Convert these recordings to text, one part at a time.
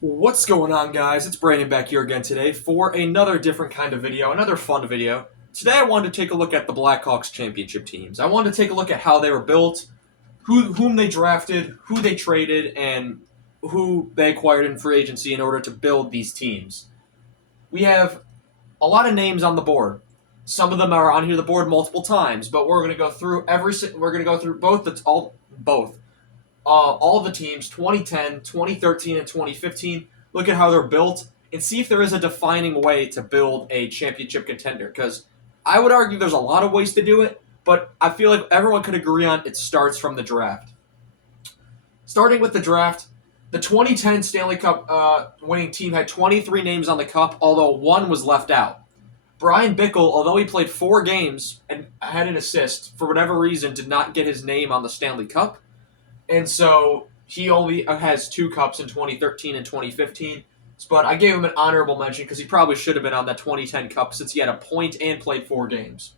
What's going on, guys? It's Brandon back here again today for another different kind of video, another fun video. Today I wanted to take a look at the Blackhawks championship teams. I wanted to take a look at how they were built, whom they drafted, who they traded, and who they acquired in free agency in order to build these teams. We have a lot of names on the board. Some of them are on here the board multiple times, but we're going to go through both all of the teams 2010, 2013, and 2015, look at how they're built, and see if there is a defining way to build a championship contender. Because I would argue there's a lot of ways to do it, but I feel like everyone could agree on it starts from the draft. Starting with the draft, the 2010 Stanley Cup winning team had 23 names on the cup, although one was left out. Brian Bickle, although he played 4 games and had an assist, for whatever reason did not get his name on the Stanley Cup. And so he only has 2 cups in 2013 and 2015. But I gave him an honorable mention because he probably should have been on that 2010 cup since he had a point and played 4 games.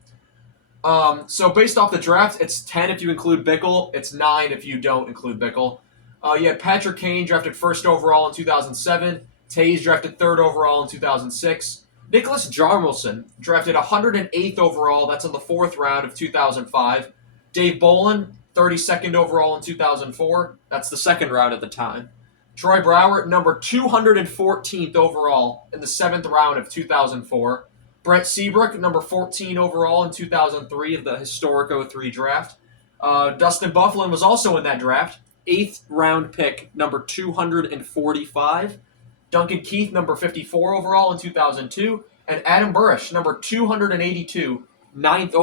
So based off the draft, it's 10 if you include Bickle. It's 9 if you don't include Bickle. You had Patrick Kane drafted 1st overall in 2007. Taves drafted 3rd overall in 2006. Nicholas Jarmelson drafted 108th overall. That's in the 4th round of 2005. Dave Bolin, 32nd overall in 2004. That's the 2nd round at the time. Troy Brouwer, number 214th overall in the 7th round of 2004. Brent Seabrook, number 14 overall in 2003 of the historic 03 draft. Dustin Byfuglien was also in that draft. 8th round pick, number 245. Duncan Keith, number 54 overall in 2002. And Adam Burish, number 282, 9th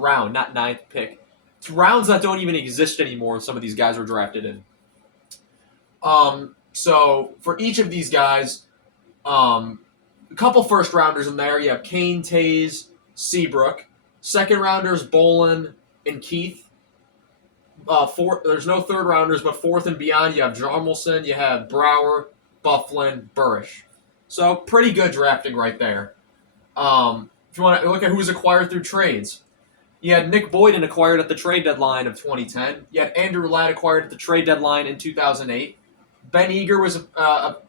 round, not 9th pick. It's rounds that don't even exist anymore, and some of these guys were drafted in. So for each of these guys, a couple first rounders in there. You have Kane, Taves, Seabrook. Second rounders, Bolin and Keith. There's no third rounders, but 4th and beyond, you have Jarmelson, you have Brouwer, Byfuglien, Burish. So pretty good drafting right there. If you want to look at who was acquired through trades, you had Nick Boyden acquired at the trade deadline of 2010. You had Andrew Ladd acquired at the trade deadline in 2008. Ben Eager was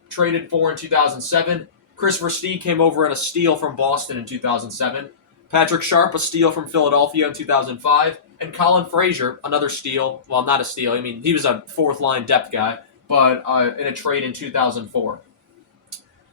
traded for in 2007. Chris Versteeg came over in a steal from Boston in 2007. Patrick Sharp, a steal from Philadelphia in 2005. And Colin Fraser, another steal. Well, not a steal. I mean, he was a 4th-line depth guy, but in a trade in 2004.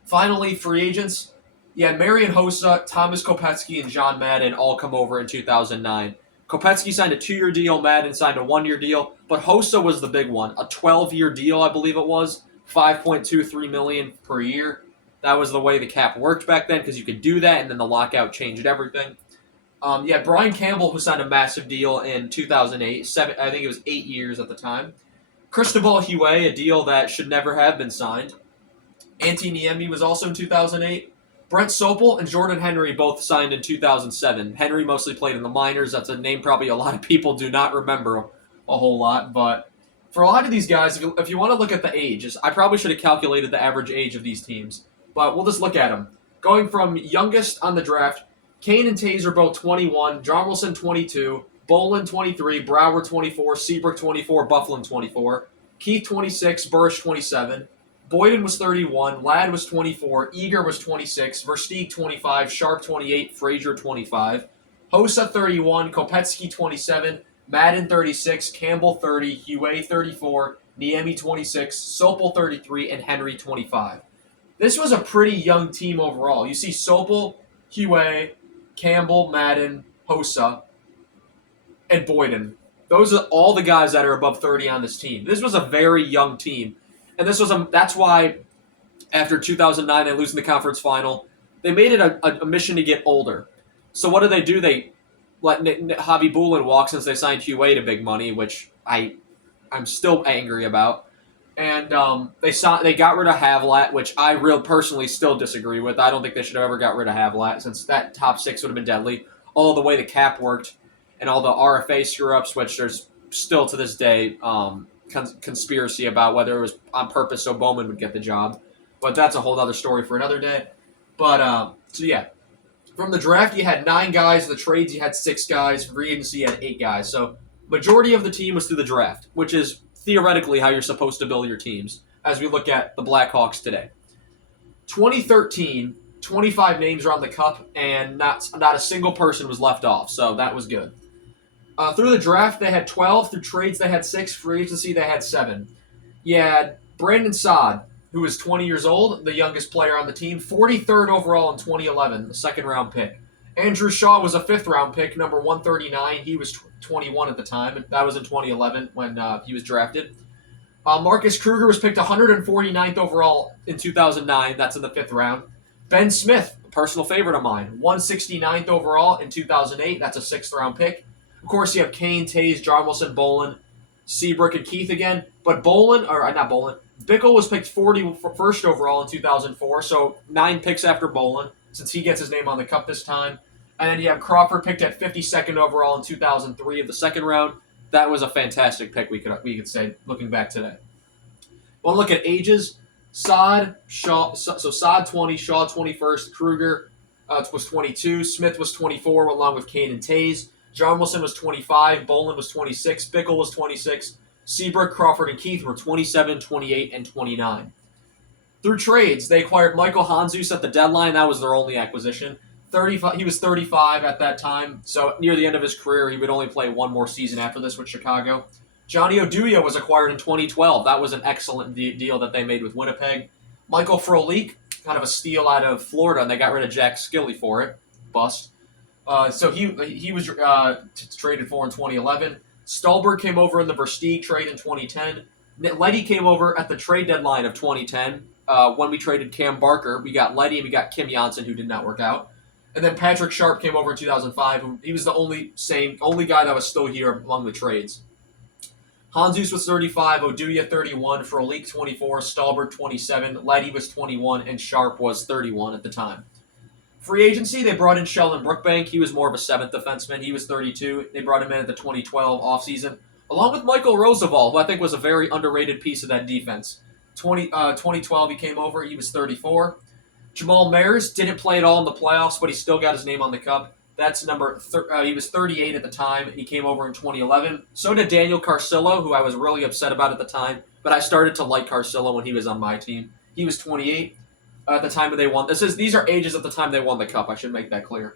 Finally, free agents. Yeah, Marian Hossa, Thomas Kopecky, and John Madden all come over in 2009. Kopecky signed a 2-year deal, Madden signed a 1-year deal, but Hossa was the big one. A 12-year deal, I believe it was, $5.23 million per year. That was the way the cap worked back then because you could do that, and then the lockout changed everything. Yeah, Brian Campbell, who signed a massive deal in 2008. I think it was 8 years at the time. Cristobal Huet, a deal that should never have been signed. Antti Niemi was also in 2008. Brent Sopel and Jordan Henry both signed in 2007. Henry mostly played in the minors. That's a name probably a lot of people do not remember a whole lot. But for a lot of these guys, if you want to look at the ages, I probably should have calculated the average age of these teams. But we'll just look at them. Going from youngest on the draft, Kane and Taves are both 21, Jarmelson 22, Bolin 23, Brouwer 24, Seabrook 24, Byfuglien 24, Keith 26, Burish 27. Boyden was 31, Ladd was 24, Eager was 26, Versteeg 25, Sharp 28, Fraser 25, Hossa 31, Kopecky 27, Madden 36, Campbell 30, Huet 34, Niemi 26, Sopel 33, and Henry 25. This was a pretty young team overall. You see Sopel, Huet, Campbell, Madden, Hossa, and Boyden. Those are all the guys that are above 30 on this team. This was a very young team. And that's why after 2009 they lose in the conference final, they made it a mission to get older. So what do? They let Javi Bulin walk since they signed Huet to big money, which I'm still angry about. And they got rid of Havlat, which I personally still disagree with. I don't think they should have ever got rid of Havlat since that top 6 would have been deadly. All the way the cap worked and all the RFA screw-ups, which there's still to this day conspiracy about whether it was on purpose so Bowman would get the job. But that's a whole other story for another day. But, so yeah. From the draft, you had 9 guys. The trades, you had 6 guys. Free agency, you had 8 guys. So majority of the team was through the draft, which is theoretically how you're supposed to build your teams. as we look at the Blackhawks today. 2013, 25 names are on the cup, and not a single person was left off, so that was good. Through the draft, they had 12. Through trades, they had 6. Free agency, they had 7. You had Brandon Saad, who was 20 years old, the youngest player on the team, 43rd overall in 2011, the second-round pick. Andrew Shaw was a fifth-round pick, number 139. He was 21 at the time, and that was in 2011 when he was drafted. Marcus Kruger was picked 149th overall in 2009. That's in the fifth round. Ben Smith, a personal favorite of mine, 169th overall in 2008. That's a sixth-round pick. Of course, you have Kane, Taves, Jarmelson, Bolin, Seabrook, and Keith again. But Bickle was picked 41st overall in 2004, so 9 picks after Bolin, since he gets his name on the cup this time. And then you have Crawford picked at 52nd overall in 2003 of the second round. That was a fantastic pick, we could say, looking back today. Want to look at ages? Saad, Shaw, so Saad 20, Shaw 21st, Kruger was 22, Smith was 24, along with Kane and Taves. Jarmelson was 25, Bolin was 26, Bickle was 26, Seabrook, Crawford, and Keith were 27, 28, and 29. Through trades, they acquired Michael Handzus at the deadline. That was their only acquisition. 35. He was 35 at that time, so near the end of his career, he would only play one more season after this with Chicago. Johnny Oduya was acquired in 2012. That was an excellent deal that they made with Winnipeg. Michael Frolik, kind of a steal out of Florida, and they got rid of Jack Skilly for it. Bust. So he was traded for in 2011. Stolberg came over in the Versteeg trade in 2010. Leddy came over at the trade deadline of 2010. When we traded Cam Barker, we got Leddy and we got Kim Janssen, who did not work out. And then Patrick Sharp came over in 2005. He was the only guy that was still here among the trades. Handzus was 35, Oduya 31, Frolik 24, Stolberg 27, Leddy was 21, and Sharp was 31 at the time. Free agency, they brought in Sheldon Brookbank. He was more of a seventh defenseman. He was 32. They brought him in at the 2012 offseason, along with Michael Roosevelt, who I think was a very underrated piece of that defense. 2012, he came over. He was 34. Jamal Mayers didn't play at all in the playoffs, but he still got his name on the cup. That's he was 38 at the time, and he came over in 2011. So did Daniel Carcillo, who I was really upset about at the time, but I started to like Carcillo when he was on my team. He was 28 at the time they won. These are ages at the time they won the cup. I should make that clear.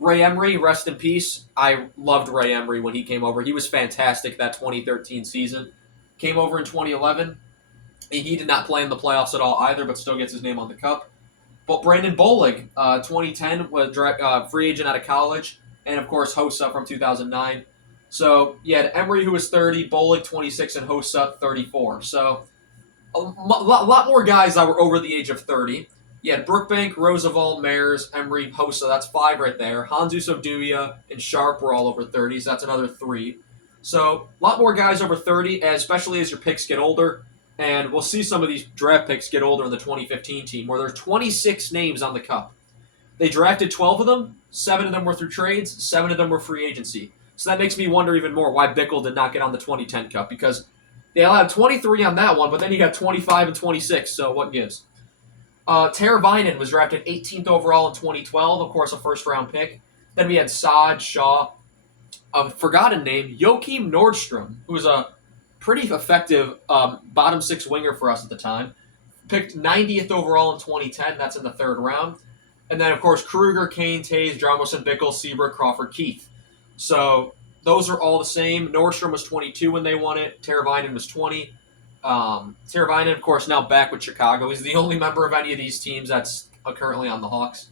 Ray Emery, rest in peace. I loved Ray Emery when he came over. He was fantastic that 2013 season. Came over in 2011. He did not play in the playoffs at all either, but still gets his name on the cup. But Brandon Bollig, 2010, was free agent out of college, and of course Hossa from 2009. So you had Emery, who was 30, Bollig 26, and Hossa 34. So a lot more guys that were over the age of 30. You had Brookbank, Roosevelt, Mayers, Emery, Hossa. That's 5 right there. Handzus, Oduya, and Sharp were all over 30, so that's another 3. So a lot more guys over 30, especially as your picks get older. And we'll see some of these draft picks get older in the 2015 team, where there's 26 names on the cup. They drafted 12 of them. 7 of them were through trades. 7 of them were free agency. So that makes me wonder even more why Bickle did not get on the 2010 cup, because they allowed 23 on that one, but then you got 25 and 26, so what gives? Teravainen was drafted 18th overall in 2012, of course a first-round pick. Then we had Saad, Shaw, a forgotten name, Joakim Nordstrom, who was a pretty effective bottom 6 winger for us at the time. Picked 90th overall in 2010. That's in the third round. And then, of course, Kruger, Kane, Taves, Jarmelson, Bickle, Seabrook, Crawford, Keith. So those are all the same. Nordstrom was 22 when they won it. Teravainen was 20. Teravainen, of course, now back with Chicago. He's the only member of any of these teams that's currently on the Hawks.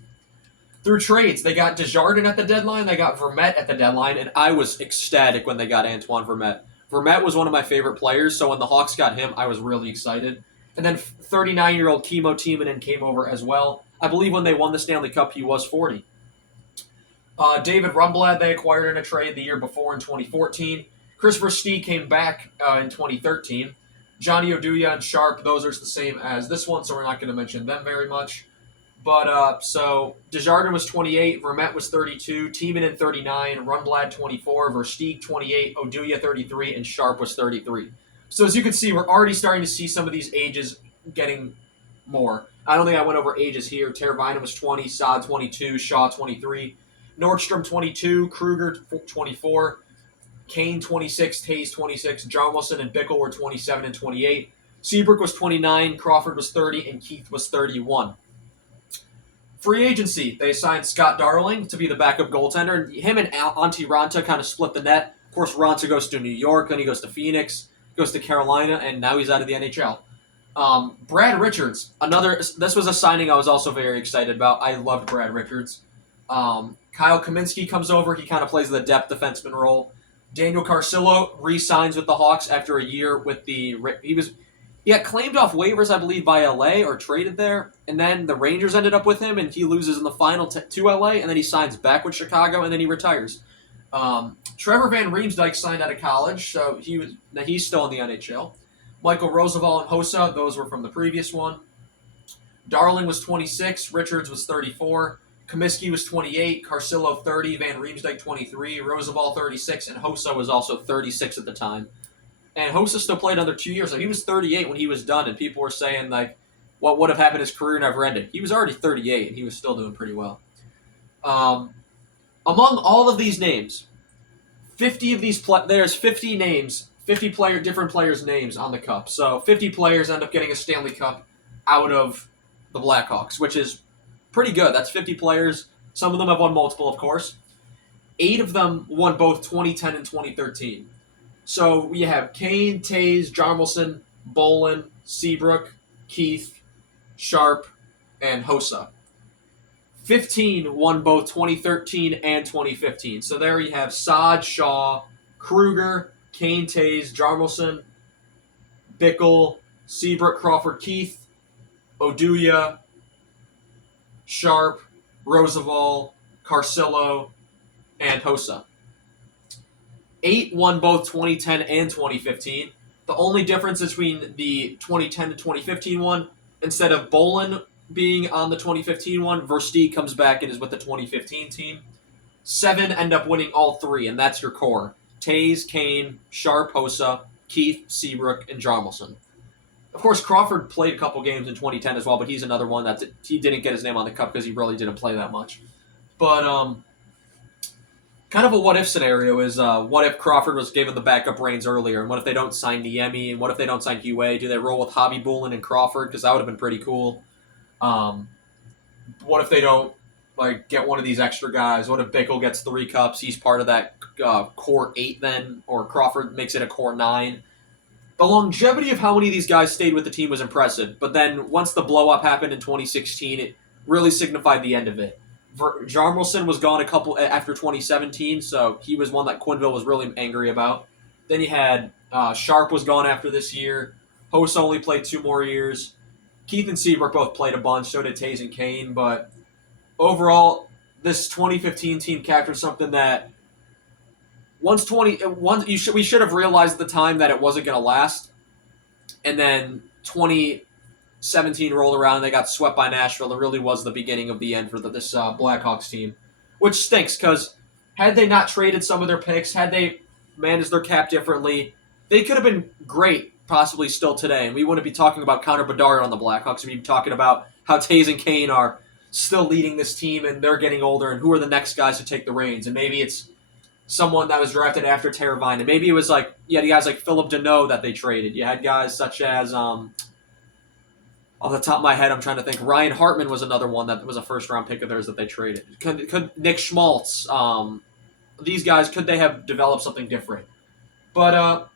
Through trades, they got Desjardins at the deadline. They got Vermette at the deadline. And I was ecstatic when they got Antoine Vermette. Vermette was one of my favorite players, so when the Hawks got him, I was really excited. And then 39-year-old Kimmo Timonen came over as well. I believe when they won the Stanley Cup, he was 40. David Rumblad, they acquired in a trade the year before in 2014. Chris Versteeg came back in 2013. Johnny Oduya and Sharp, those are the same as this one, so we're not going to mention them very much. But, so, Desjardins was 28, Vermette was 32, Timonen 39, Rundblad 24, Versteeg 28, Oduya 33, and Sharp was 33. So as you can see, we're already starting to see some of these ages getting more. I don't think I went over ages here. Teravainen was 20, Saad 22, Shaw 23, Nordstrom 22, Kruger 24, Kane 26, Taves 26, Jarmelson and Bickle were 27 and 28. Seabrook was 29, Crawford was 30, and Keith was 31. Free agency, they signed Scott Darling to be the backup goaltender. Him and Antti Ranta kind of split the net. Of course, Ranta goes to New York, then he goes to Phoenix, goes to Carolina, and now he's out of the NHL. Brad Richards, this was a signing I was also very excited about. I loved Brad Richards. Kyle Kaminski comes over. He kind of plays the depth defenseman role. Daniel Carcillo re-signs with the Hawks after a year with the... He got claimed off waivers, I believe, by LA or traded there, and then the Rangers ended up with him, and he loses in the final to LA, and then he signs back with Chicago, and then he retires. Trevor Van Riemsdyk signed out of college, so he's still in the NHL. Michael Roosevelt and Hossa, those were from the previous one. Darling was 26, Richards was 34, Comiskey was 28, Carcillo 30, Van Riemsdyk 23, Roosevelt 36, and Hossa was also 36 at the time. And Hossa still played another 2 years, so he was 38 when he was done, and people were saying, like, what would have happened, his career never ended. He was already 38, and he was still doing pretty well. Among all of these names, 50 of these there's 50 names, 50 different players' names on the cup. So 50 players end up getting a Stanley Cup out of the Blackhawks, which is pretty good. That's 50 players. Some of them have won multiple, of course. 8 of them won both 2010 and 2013. So we have Kane, Toews, Hjalmarsson, Bolin, Seabrook, Keith, Sharp, and Hossa. 15 won both 2013 and 2015. So there you have Saad, Shaw, Kruger, Kane, Toews, Hjalmarsson, Bickle, Seabrook, Crawford, Keith, Oduya, Sharp, Roosevelt, Carcillo, and Hossa. 8 won both 2010 and 2015. The only difference between the 2010 to 2015 one, instead of Bolin being on the 2015 one, Versteeg comes back and is with the 2015 team. 7 end up winning all 3, and that's your core. Toews, Kane, Sharp, Hossa, Keith, Seabrook, and Hjalmarsson. Of course, Crawford played a couple games in 2010 as well, but he's another one that he didn't get his name on the cup because he really didn't play that much. But kind of a what-if scenario is what if Crawford was given the backup reins earlier, and what if they don't sign Niemi, and what if they don't sign Hue? Do they roll with Hobby Bulin and Crawford? Because that would have been pretty cool. What if they don't get one of these extra guys? What if Bickle gets 3 cups? He's part of that core 8 then, or Crawford makes it a core 9. The longevity of how many of these guys stayed with the team was impressive, but then once the blow-up happened in 2016, it really signified the end of it. Hjalmarsson was gone a couple after 2017, so he was one that Quenneville was really angry about. Then you had Sharp was gone after this year. Hossa only played 2 more years. Keith and Seabrook both played a bunch, so did Toews and Kane, but overall, this 2015 team captured something that we should have realized at the time that it wasn't going to last, and then 2017 rolled around and they got swept by Nashville. It really was the beginning of the end for this Blackhawks team, which stinks because had they not traded some of their picks, had they managed their cap differently, they could have been great possibly still today, and we wouldn't be talking about Connor Bedard on the Blackhawks. We'd be talking about how Toews and Kane are still leading this team and they're getting older and who are the next guys to take the reins, and maybe it's someone that was drafted after Teravainen, and maybe it was you had guys like Philip Deneau that they traded. You had guys such as off the top of my head, I'm trying to think. Ryan Hartman was another one that was a first-round pick of theirs that they traded. Could Nick Schmaltz, these guys, could they have developed something different? But,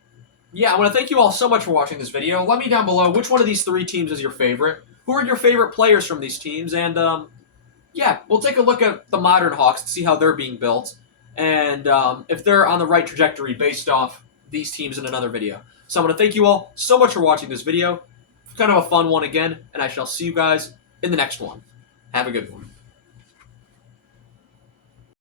yeah, I want to thank you all so much for watching this video. Let me down below which one of these 3 teams is your favorite. Who are your favorite players from these teams? And, yeah, we'll take a look at the modern Hawks to see how they're being built. And if they're on the right trajectory based off these teams in another video. So I want to thank you all so much for watching this video. Kind of a fun one again, and I shall see you guys in the next one. Have a good one.